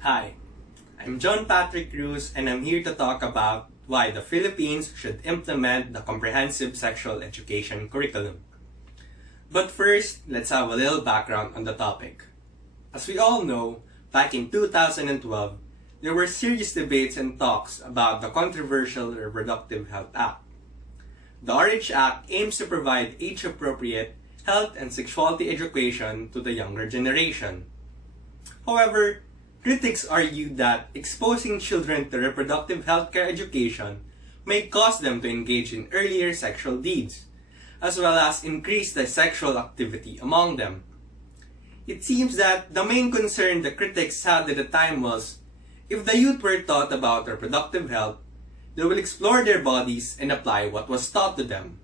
Hi, I'm John Patrick Cruz and I'm here to talk about why the Philippines should implement the comprehensive sexual education curriculum. But first, let's have a little background on the topic. As we all know, back in 2012, there were serious debates and talks about the controversial Reproductive Health Act. The RH Act aims to provide age-appropriate health and sexuality education to the younger generation. However, critics argue that exposing children to reproductive healthcare education may cause them to engage in earlier sexual deeds, as well as increase the sexual activity among them. It seems that the main concern the critics had at the time was, if the youth were taught about reproductive health, they will explore their bodies and apply what was taught to them.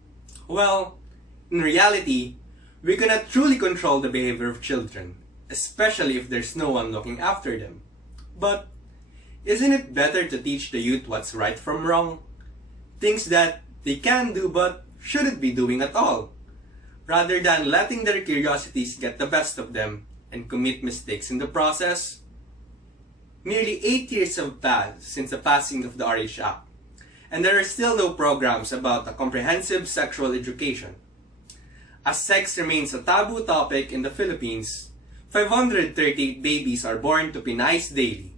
Well, in reality, we cannot truly control the behavior of children, especially if there's no one looking after them. But isn't it better to teach the youth what's right from wrong? Things that they can do but shouldn't be doing at all, rather than letting their curiosities get the best of them and commit mistakes in the process? Nearly 8 years have passed since the passing of the RH Act, and there are still no programs about a comprehensive sexual education. As sex remains a taboo topic in the Philippines, 538 babies are born to Pinays daily.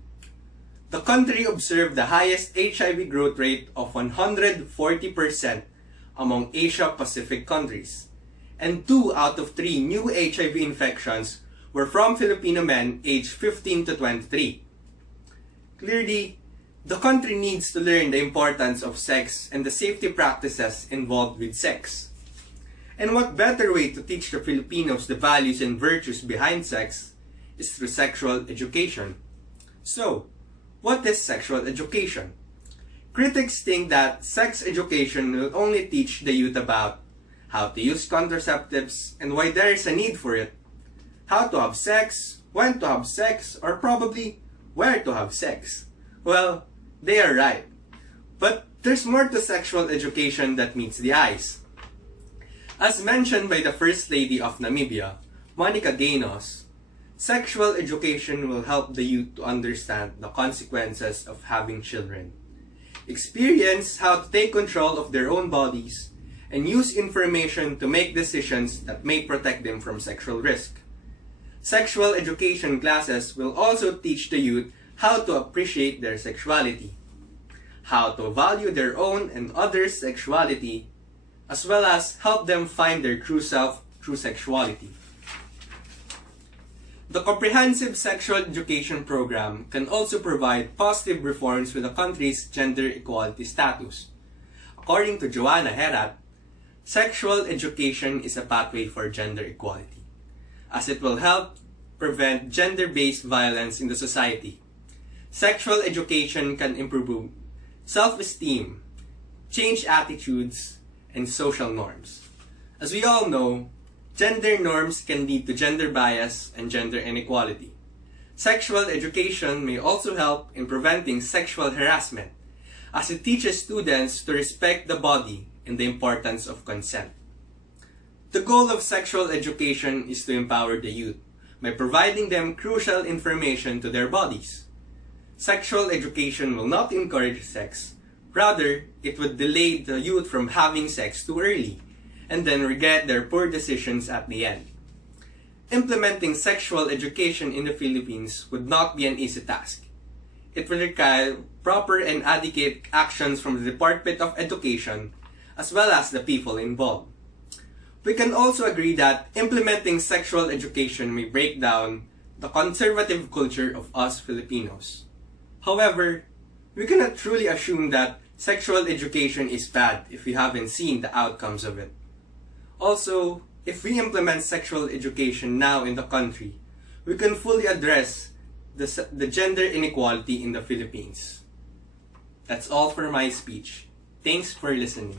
The country observed the highest HIV growth rate of 140% among Asia-Pacific countries, and 2 out of 3 new HIV infections were from Filipino men aged 15 to 23. Clearly, the country needs to learn the importance of sex and the safety practices involved with sex. And what better way to teach the Filipinos the values and virtues behind sex is through sexual education. So, what is sexual education? Critics think that sex education will only teach the youth about how to use contraceptives and why there is a need for it, how to have sex, when to have sex, or probably where to have sex. Well, they are right. But there's more to sexual education that meets the eyes. As mentioned by the First Lady of Namibia, Monica Gaynos, sexual education will help the youth to understand the consequences of having children, experience how to take control of their own bodies, and use information to make decisions that may protect them from sexual risk. Sexual education classes will also teach the youth how to appreciate their sexuality, how to value their own and others' sexuality, as well as help them find their true self through sexuality. The comprehensive sexual education program can also provide positive reforms with the country's gender equality status. According to Joanna Herat, sexual education is a pathway for gender equality, as it will help prevent gender-based violence in the society. Sexual education can improve self-esteem, change attitudes, and social norms. As we all know, gender norms can lead to gender bias and gender inequality. Sexual education may also help in preventing sexual harassment, as it teaches students to respect the body and the importance of consent. The goal of sexual education is to empower the youth by providing them crucial information to their bodies. Sexual education will not encourage sex. Rather, it would delay the youth from having sex too early, and then regret their poor decisions at the end. Implementing sexual education in the Philippines would not be an easy task. It will require proper and adequate actions from the Department of Education, as well as the people involved. We can also agree that implementing sexual education may break down the conservative culture of us Filipinos. However, we cannot truly assume that sexual education is bad if we haven't seen the outcomes of it. Also, if we implement sexual education now in the country, we can fully address the gender inequality in the Philippines. That's all for my speech. Thanks for listening.